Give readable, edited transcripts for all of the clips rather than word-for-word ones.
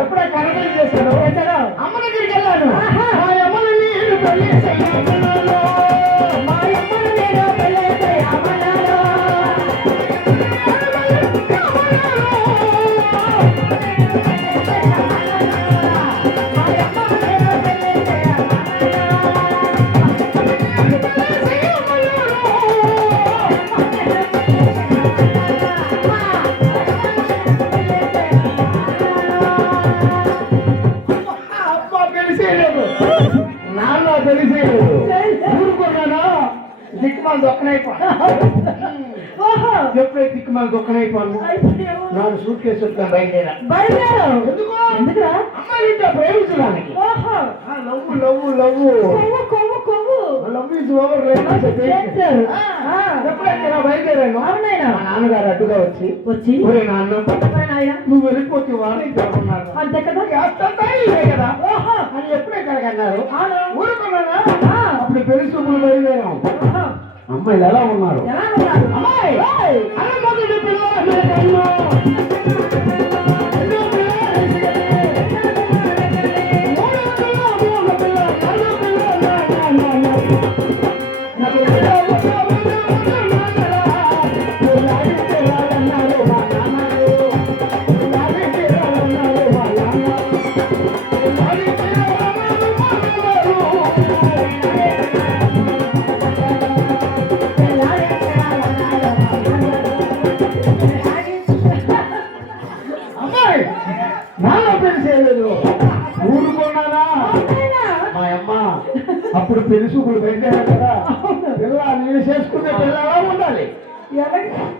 ఎప్పుడే కరపల్లి చేశాను అమ్మ దగ్గరికి వెళ్ళాను మా అమ్మని నేను పెళ్లి దిక్కుమాలు దొక్కనైపోను ఎప్పుడే దిక్కుమాలు దొక్కనైపోను నాకు సూట్ కేసు వచ్చాను బయలుదేరా అమ్మాయి ప్రేమించడానికి love love love love is over ఎప్పుడైతే బయలుదేరాను మా నాన్నగారు అడ్డుగా వచ్చి ఒరే నాన్న నువ్వు వెళ్ళిపోతే వాళ్ళు అంతే కదా అని ఎప్పుడే కలగన్నారు ఊరుకున్నానా అప్పుడు పెళ్లి చూపులు బయలుదేరాం అమ్మాయిలు ఎలా ఉన్నారు అమ్మాయి ఊరుకున్నానా మా అమ్మ అప్పుడు పెళ్లి చూపులు బయలుదేరా కదా పిల్ల నేను చేసుకునే పిల్ల ఎలా ఉండాలి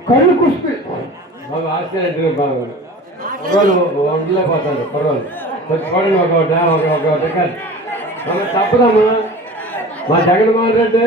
కళ్ళు కుస్తీ బాబు ఆశ్చర్య బాబు ఉండలేకపోతారు పర్వాలేదు చూడండి ఒక తప్పదమ్మా మా జగన్మోహన్ రెడ్డి